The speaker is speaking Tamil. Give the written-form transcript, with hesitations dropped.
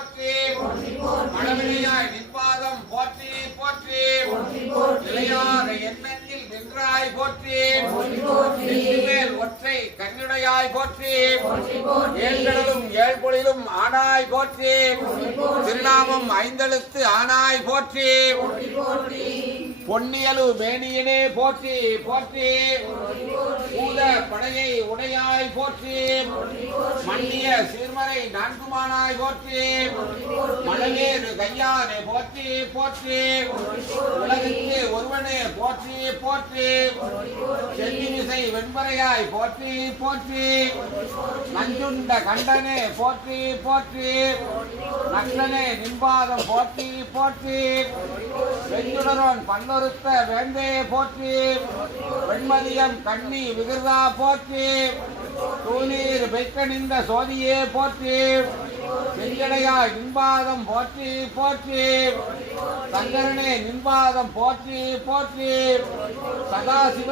போற்றி மழவினையாய் நிற்பாதம் போற்றி போற்றி நிலையாக எண்ணத்தில் நின்றாய் போற்றி மேல் ஒற்றை கண்ணுடையாய் போற்றி ஏழ்கடலும் ஏழ்பொழிலும் ஆனாய் போற்றி திருநாமம் ஐந்தெழுத்து ஆனாய் போற்றி பொன்னியலு மேனியனே போற்றி போற்றி பூத படையை உடையாய் போற்றி மன்னிய சீர்மறை நான்குமானாய் போற்றி மழவேறு கையானே போற்றி போற்றி உலகிற்கு ஒருவனே போற்றி போற்றி செல்லிமிசை வெண்பறையாய் போற்றி போற்றி நஞ்சுண்ட கண்டனே போற்றி போற்றி நக்கனே நின்பாதம் போற்றி போற்றி வெஞ்சுடரோன் பன்னொருத்த வேந்தே போற்றி வெண்மதியம் கண்ணி விகிர்தா போற்றி தூணீர் பெய்கணிந்த சோதியே போற்றி செஞ்சடையாய் நின்பாதம் போற்றி போற்றி சங்கரனே நின்பாதம் போற்றி போற்றி சதாசிவ